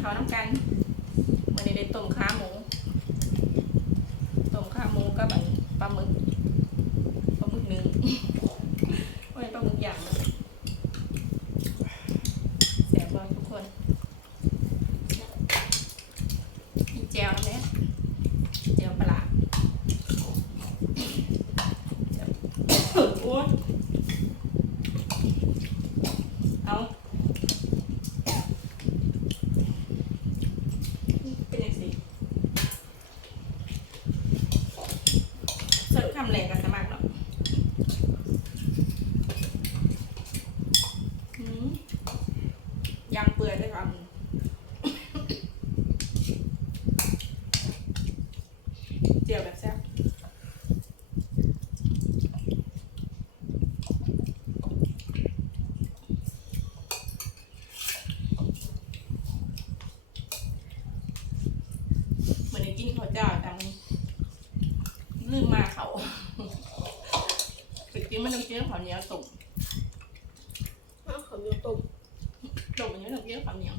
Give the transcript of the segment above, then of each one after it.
เขาน้ำกันวันนี้ได้ต้มขาหมูต้มขาหมูกับบปลาหมึกปลาหมึกหนึ่งวันนี้ปลาหมึกอย่างนะแซ่บบ่ทุกคนมีแจวนะแม่แจวปลาร้าแจ่วโอ้ยเอา เป็นยังไงเสิร์ฟคำแรงกันสมัครเนาะอืมยำเปื่อยด้วยครับเจียวแบบแซ่บเหมือนกินข้าวเจ้า ลืมมาเขาไปกินมันต้องกินข้าวเหนียวตุ่มข้าวขาวเหนียวต้มตุ่มมันยังต้องกินข้าวเหนียว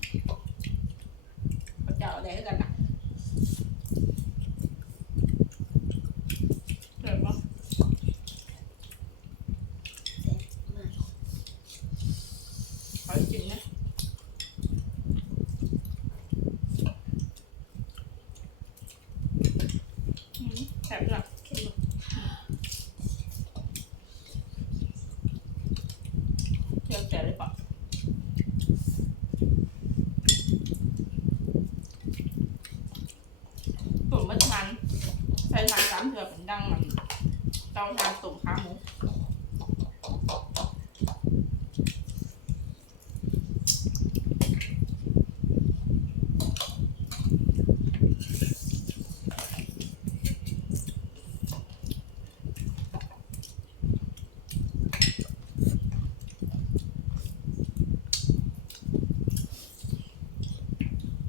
ข้าวเจ้าอะไรกันล่ะเห็นปะ แซ่บมาก เขาจริงนะอืมแซ่บจัง เข้มมาก เที่ยวแซ่บเลยปะตุ่มมันทันใส่ทานสามเถื่อเป็นดังมันเตาทานตุ่มขาหมู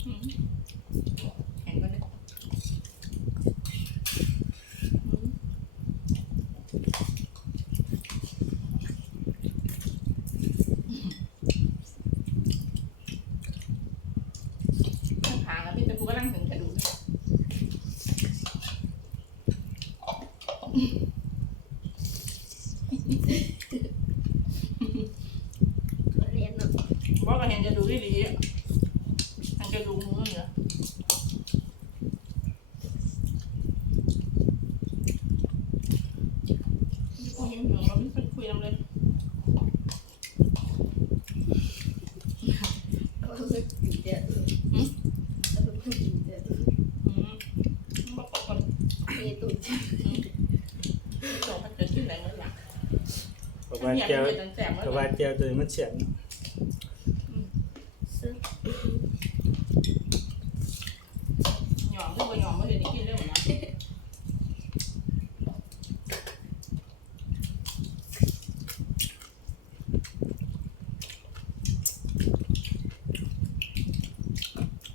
อืมแข็งก็ได้อืมข้างทางแล้วพี่ตะกูก็นั่งถึงกระดูกด้วย ทุเรียนเนาะ บอกก็ เห็นจะดูดีๆอะมันจะดูมือเหรอคุยยังเหลือเราไม่เคยคุยกันเลยเอาไปกินเดี๋ยวเอาไปกินเดี๋ยวอืมบอกก่อนเอตุ่มส่งพันเกิดขึ้นไหนเมื่อไหร่เพราะว่าแก้วเย็นแสบเมื่เพอราะไหร่ว่าแก้วตัวนี้มันเสียงซึ่ง หยอมก็บ่หยอมเมื่อเดือนนี้กินเรื่องหมดนะ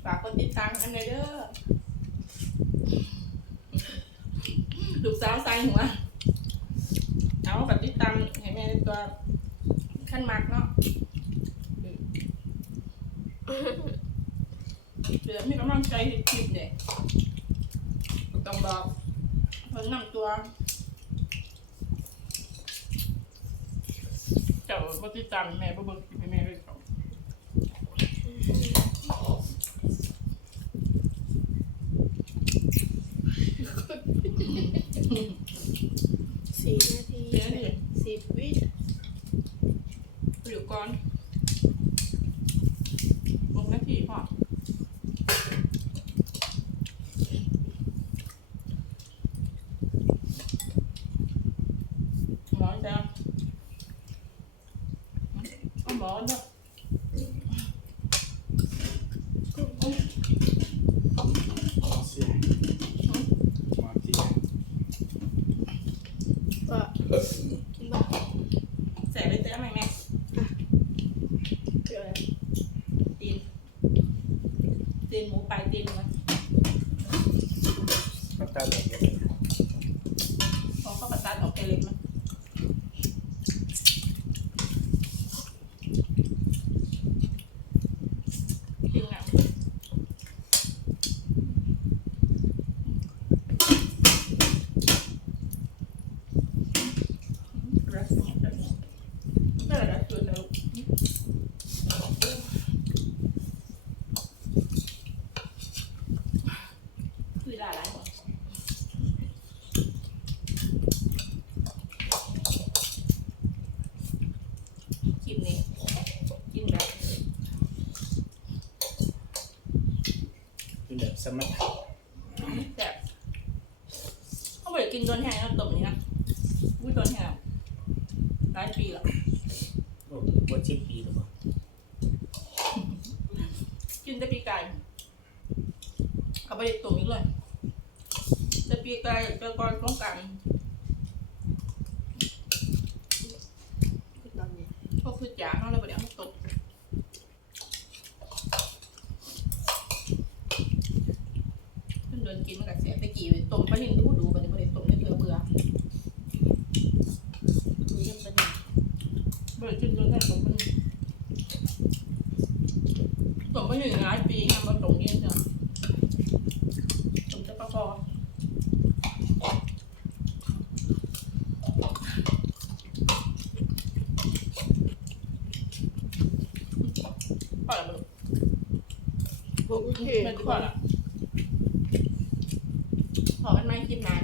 ฝากคนติดตามกันเลยเด้อลูกสาวใส่หัวเอาแบบติดตามให้แม่ในตัวขั้นมากเนาะเดี๋ยวมีกำลังใจให้คลิปเนี่ยต้องบอกเพิ่นนำตัวเจ้าบ่ติดตามแม่บ่เบิ่งคลิปให้แม่เลยครับ สี่นาที เดี๋ยวดิ สิบวิอยู่ก่อนลงนาทีพอหมอจ้ะเอาหมอเนาะเสียงมาที่ก็กินบ้าง แสบเลยเต้ไหมแม่ เกลือ ตีน ตีนหมูไปตีนมันก็ตาเหลือง พอเขาประตัดออกไปเล็กมันกินหนัง สมรรถะแต่เขาไม่ได้กินโดนแห้งแล้วต้มนี้นะอุ้ยโดนแห้งหลายปีแล้วโอ้บ่ชิปีหรือเปล่ากินแต่ปีกายเขาไม่ได้ต้มอีกเลยแต่ปีกายเจอก่อนต้องการตอนนี้ก็คือจ๋าเขาเลยประเดี๋ยวตกเพิ่ นเดินกินมันกับเสียตะกี้ต้มปลาหนึ่งดูดูๆบัดนี้บ่ได้ต้มได้เบื่อเบื่อคุยกันไปเนี่ยบ่ได้กินจนแค่ต้มปลาหนึ่งต้มปลาหนึ่งหลายปีงานมาต้มเองจ้ะต้มแต่ปลาคอปล่อยแล้วบ่ลูกโอเคไม่ดีกว่าล่ะขอ กันไหมคลิปหน้าเด้อจ้ะ